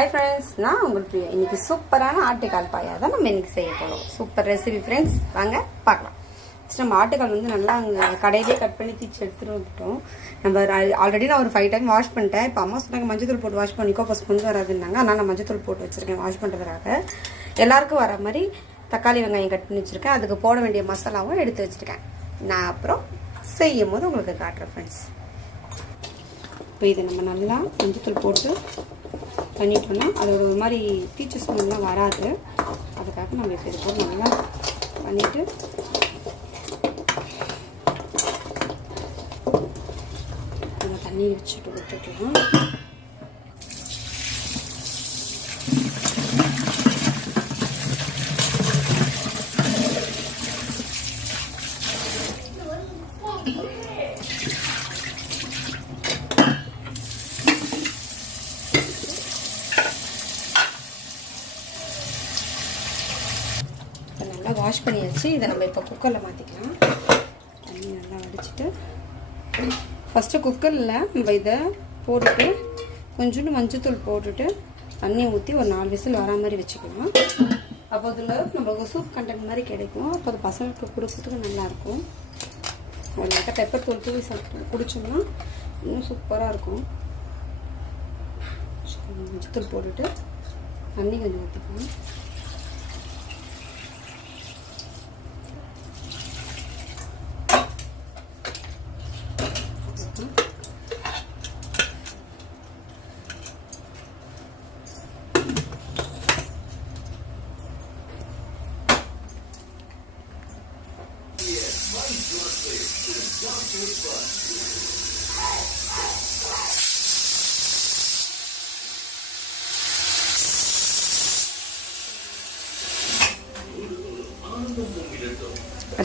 Hi friends, நான் உங்கள் பிரியா. இன்னைக்கு சூப்பரான ஆட்டுக்கால் பாயா தான் நம்ம இன்னைக்கு செய்ய போறோம். சூப்பர் ரெசிபி ஃப்ரெண்ட்ஸ், வாங்க பார்க்கலாம். நம்ம ஆட்டுக்கால் வந்து நல்லா கடையிலே கட் பண்ணி தீச்சு எடுத்துட்டு வந்துட்டோம். நம்ம ஆல்ரெடி நான் ஒரு 5 டைம் வாஷ் பண்ணிட்டேன். இப்போ அம்மா சொன்னாங்க மஞ்சத்தூள் போட்டு வாஷ் பண்ணிக்கோ, ஃபஸ்ட் கொண்டு வராதுன்னாங்க. அதனால் நான் மஞ்சத்தூள் போட்டு வச்சுருக்கேன் வாஷ் பண்ணுறதுக்காக. எல்லாருக்கும் வர மாதிரி தக்காளி வெங்காயம் கட் பண்ணி வச்சுருக்கேன். அதுக்கு போட வேண்டிய மசாலாவும் எடுத்து வச்சுருக்கேன். நான் அப்புறம் செய்யும் போது உங்களுக்கு காட்டுறேன் ஃப்ரெண்ட்ஸ். இப்போ இதை நம்ம நல்லா மஞ்சத்தூள் போட்டு பண்ணிட்டோம்னா அதோட ஒரு மாதிரி தீச்சு ஸ்மெல்லாம் வராது. அதுக்காக நம்ம இப்போ இது போட்டு நல்லா பண்ணிவிட்டு நம்ம தண்ணி வச்சுட்டு விட்டுக்கலாம். நல்லா வாஷ் பண்ணியாச்சு. இதை நம்ம இப்போ குக்கரில் மாற்றிக்கலாம். தண்ணி நல்லா வடிச்சிட்டு ஃபஸ்ட்டு குக்கரில் நம்ம இதை போட்டுட்டு கொஞ்சோண்டு மஞ்சத்தூள் போட்டுட்டு தண்ணி ஊற்றி ஒரு 4 விசில் வரா மாதிரி வச்சுக்கலாம். அப்போ அதில் நம்மளுக்கு சூப் கண்டென்ட் மாதிரி கிடைக்கும். அப்போ அது பசங்களுக்கு கொடுக்கறதுக்கு நல்லாயிருக்கும். அதுக்காக பெப்பர் தூள் தூவி குடிச்சோம்னா இன்னும் சூப்பராக இருக்கும். மஞ்சத்தூள் போட்டுட்டு தண்ணி கொஞ்சம் ஊற்றிக்கலாம்.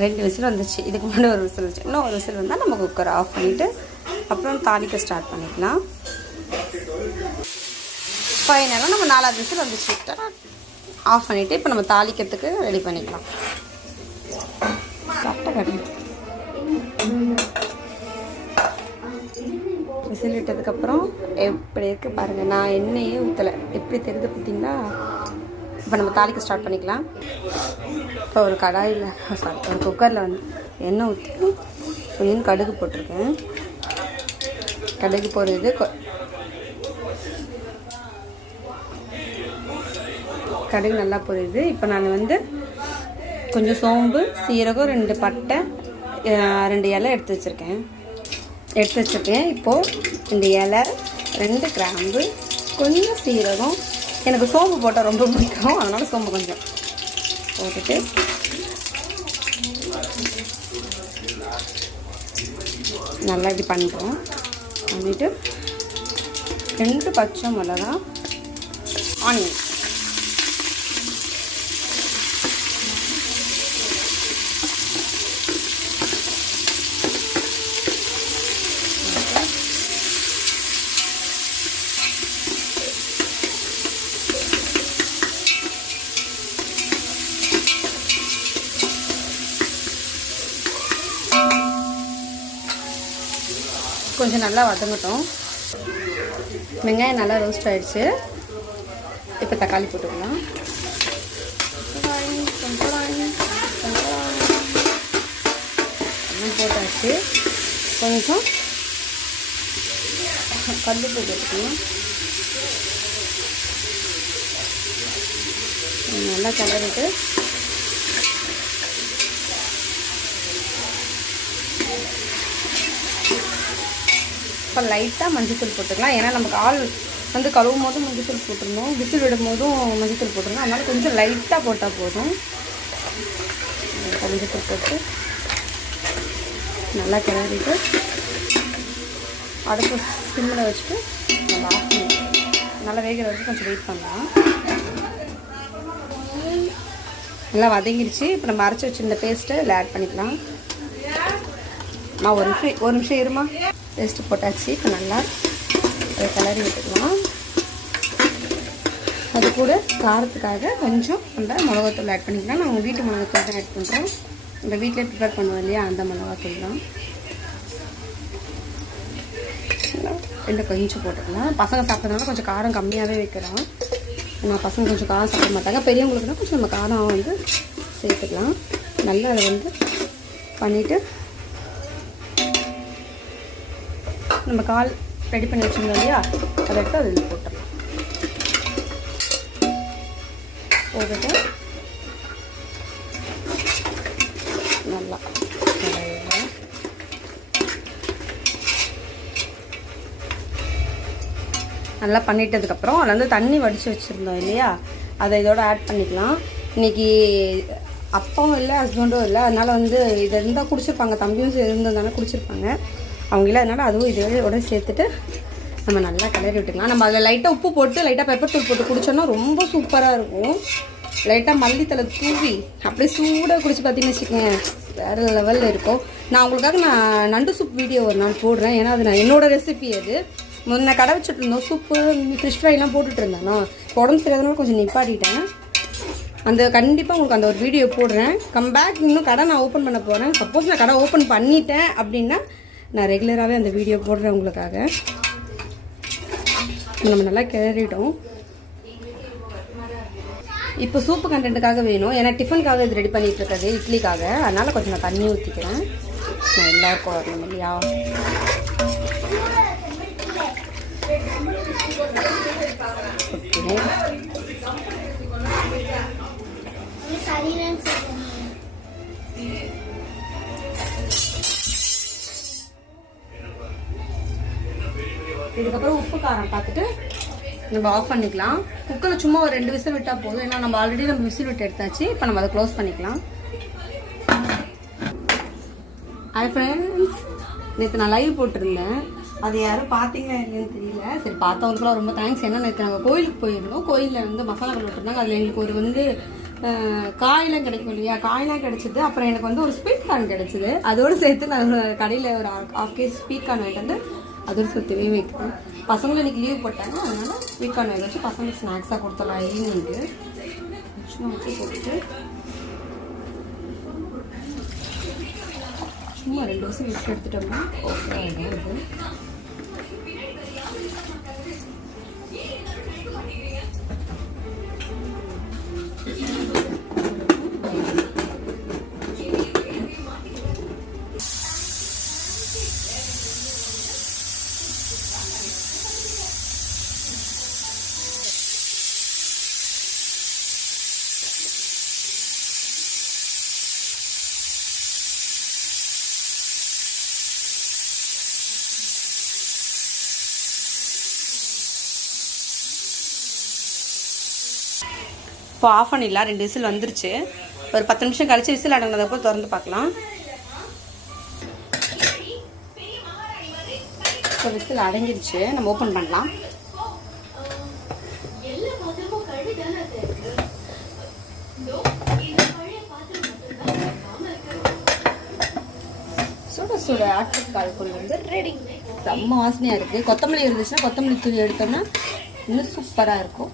ரெண்டு விசில் வந்துச்சு. இதுக்கு முன்னாடி ஒரு விசில் வந்துச்சு. இன்னும் ஒரு விசில் வந்தால் நம்ம குக்கரை ஆஃப் பண்ணிவிட்டு அப்புறம் தாளிக்க ஸ்டார்ட் பண்ணிக்கலாம். ஃபைனலாக நம்ம 4வது விசில் வந்துச்சு ஆஃப் பண்ணிவிட்டு இப்போ நம்ம தாளிக்கிறதுக்கு ரெடி பண்ணிக்கலாம். விசில் விட்டதுக்கப்புறம் எப்படி இருக்குது பாருங்கள். நான் எண்ணெயே ஊற்றலை, எப்படி தெரியுது பார்த்தீங்களா? இப்போ நம்ம தாளிக்க ஸ்டார்ட் பண்ணிக்கலாம். இப்போ ஒரு கடாயில் ஒரு குக்கரில் வந்து எண்ணெய் ஊற்றி கொஞ்சம் கடுகு போட்டிருக்கேன். கடுகு போடுறது கடுகு நல்லா போடுது. இப்போ நான் வந்து கொஞ்சம் சோம்பு, சீரகம், 2 பட்டை, 2 இலை எடுத்து வச்சுருக்கேன். இப்போது 2 இலை, 2 கிராம்பு, கொஞ்சம் சீரகம். எனக்கு சோம்பு போட்டால் ரொம்ப பிடிக்கும், அதனால் சோம்பு கொஞ்சம் போட்டுட்டு நல்லா இப்படி பண்ணிட்டோம். பண்ணிவிட்டு 2 பச்சை மிளகா, ஆனியன் கொஞ்சம் நல்லா வதங்கட்டும். வெங்காயம் நல்லா ரோஸ்ட் ஆகிடுச்சு. இப்போ தக்காளி போட்டுக்கலாம். போட்டாச்சு. கொஞ்சம் கல்லுப்பு போட்டுக்கலாம். நல்லா கிளறிட்டு இப்போ லைட்டாக மஞ்சத்தூள் போட்டுக்கலாம். ஏன்னா நமக்கு ஆள் வந்து கழுவும் போதும் மஞ்சத்தூள் போட்டுருந்தோம், விசில் விடும் போதும் மஞ்சத்தூள் போட்டுருந்தோம். அதனால் கொஞ்சம் லைட்டாக போட்டால் போதும். மஞ்சத்தூள் போட்டு நல்லா கிளறிட்டு அடுப்பு சிம்மில் வச்சுட்டு நம்ம ஆஃப் பண்ணி நல்லா வேகிற வரைக்கும் கொஞ்சம் வெயிட் பண்ணலாம். நல்லா வதங்கிடுச்சு. இப்போ நம்ம அரைச்சி வச்சுருந்த பேஸ்ட்டை இதில் ஆட் பண்ணிக்கலாம். நான் ஒரு நிமிஷம் இருமா. பேஸ்ட்டு போட்டாச்சு. இப்போ நல்லா அதை கிளறி விட்டுக்கலாம். அது கூட காரத்துக்காக கொஞ்சம் நம்ம மிளகாத்தூள் ஆட் பண்ணிக்கலாம். நான் உங்கள் வீட்டு மிளகாத்தூள் தான் ஆட் பண்ணுறோம். நம்ம வீட்டிலே ப்ரிப்பேர் பண்ணுவோம் இல்லையா, அந்த மிளகாத்தூள் தான். இன்னும் கொஞ்சம் போட்டுக்கலாம். பசங்க சாப்பிட்றதுனால கொஞ்சம் காரம் கம்மியாகவே வைக்கலாம். நம்ம பசங்க கொஞ்சம் காரம் சாப்பிட மாட்டாங்க. பெரியவங்களுக்குனா கொஞ்சம் நம்ம காரம் வந்து சேர்த்துக்கலாம். நல்லா அதை வந்து பண்ணிவிட்டு நம்ம கால் ரெடி பண்ணி வச்சுருந்தோம் இல்லையா, அதை எடுத்து அதில் போட்டுடலாம். போட்டுட்டு நல்லா நல்லா பண்ணிட்டதுக்கப்புறம் அதில் வந்து தண்ணி வடித்து வச்சுருந்தோம் இல்லையா, அதை இதோட ஆட் பண்ணிக்கலாம். இன்றைக்கி அப்பாவும் இல்லை ஹஸ்பண்டும் இல்லை, அதனால் வந்து இதை இருந்தால் குடிச்சிருப்பாங்க. தம்பியும் இருந்ததுனால குடிச்சிருப்பாங்க. அவங்க இல்லை, அதனால் அதுவும் இதோட சேர்த்துட்டு நம்ம நல்லா கிளறி விட்டுக்கலாம். நம்ம அதில் லைட்டாக உப்பு போட்டு லைட்டாக பெப்பர் தூள் போட்டு குடித்தோன்னா ரொம்ப சூப்பராக இருக்கும். லைட்டாக மல்லித்தலை தூவி அப்படியே சூடாக குடிச்சு பார்த்தீங்கன்னு வச்சுக்கோங்க, வேறு லெவலில் இருக்கும். நான் உங்களுக்காக நண்டு சூப் வீடியோ ஒரு நாள் போடுறேன். ஏன்னா அது என்னோடய ரெசிபி. அது முன்ன கடை வச்சுட்டு இருந்தோம். சூப்பு ஃபிஷ் ஃப்ரைலாம் போட்டுட்டு இருந்தேன்னா உடம்பு சரியாதனால கொஞ்சம் நிப்பாட்டிட்டேன். அந்த கண்டிப்பாக உங்களுக்கு அந்த ஒரு வீடியோ போடுறேன். கம்பேக் இன்னும் கடை நான் ஓப்பன் பண்ண போகிறேன். சப்போஸ் நான் கடை ஓப்பன் பண்ணிட்டேன் அப்படின்னா நான் ரெகுலராகவே அந்த வீடியோ போடுறேன் உங்களுக்காக. நம்ம நல்லா கிளறிட்டோம். இப்போ சூப்பு கண்டென்ட்டுக்காக வேணும். ஏன்னா டிஃபனுக்காக இது ரெடி பண்ணிகிட்டு இருக்கிறது, இட்லிக்காக. அதனால் கொஞ்சம் நான் தண்ணி ஊற்றிக்கிறேன். நான் எல்லாருக்கும் வரணும் இல்லையா. ஓகே, இதுக்கப்புறம் உப்பு காரம் பார்த்துட்டு நம்ம ஆஃப் பண்ணிக்கலாம். குக்கரில் சும்மா ஒரு 2 விசில் விட்டால் போதும். ஏன்னா நம்ம ஆல்ரெடி நம்ம விசில் விட்டு எடுத்தாச்சு. இப்போ நம்ம அதை க்ளோஸ் பண்ணிக்கலாம். ஹாய் ஃப்ரெண்ட்ஸ், நேற்று நான் லைவ் போட்டிருந்தேன். அது யாரும் பார்த்தீங்களா இல்லைன்னு தெரியல. சரி, பார்த்தவங்களுக்குலாம் ரொம்ப தேங்க்ஸ். ஏன்னா நேற்று நாங்கள் கோயிலுக்கு போயிருந்தோம். கோயிலில் வந்து மசாலாக்கள் விட்டுருந்தாங்க. அதில் எங்களுக்கு ஒரு வந்து காயெல்லாம் கிடைக்கும் இல்லையா, காயெல்லாம் கிடச்சிது. அப்புறம் எனக்கு வந்து ஒரு ஸ்வீட் கார்ன் கிடச்சிது. அதோடு சேர்த்து நான் கடையில் ஒரு 1/2 கேஜி ஸ்வீட் கார்ன் வாங்கிட்டு வந்து அதோடு சுற்றவே வைக்கிறேன். பசங்களும் இன்றைக்கி லீவ் போட்டாங்க. அதனால் ஸ்வீட் கார்ன் வச்சு பசங்களுக்கு ஸ்நாக்ஸாக கொடுத்துடலாம் ஈவினிங்கு. சும்மா வச்சு போட்டுட்டு சும்மா 2 வருஷம் விட்டு எடுத்துட்டோம்னா ஓகே இருக்குது. இப்போ ஆஃப் பண்ணிடலாம். 2 விசில் வந்துருச்சு. ஒரு 10 நிமிஷம் கழிச்சு விசில் அடங்கினதப்போ திறந்து பார்க்கலாம். இப்போ விசில் அடங்கிடுச்சு. நம்ம ஓப்பன் பண்ணலாம். சுட சுட ஆட்டுக்கால் பொரி வந்து ரெடி. செம்ம வாசனையாக இருக்குது. கொத்தமல்லி இருந்துச்சுன்னா கொத்தமல்லி தூவி எடுத்தோம்னா இன்னும் சூப்பராக இருக்கும்.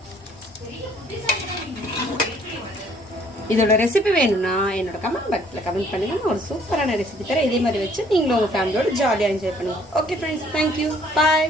இதோட ரெசிபி வேணும்னா என்னோட கமெண்ட் பாக்ஸில் கமெண்ட் பண்ணுங்க. நான் ஒரு சூப்பரான ரெசிபி தரேன். இதே மாதிரி வச்சு நீங்களும் உங்கள் ஃபேமிலியோட ஜாலியாக என்ஜாய் பண்ணுங்க. ஓகே ஃப்ரெண்ட்ஸ், தேங்க்யூ, பாய்.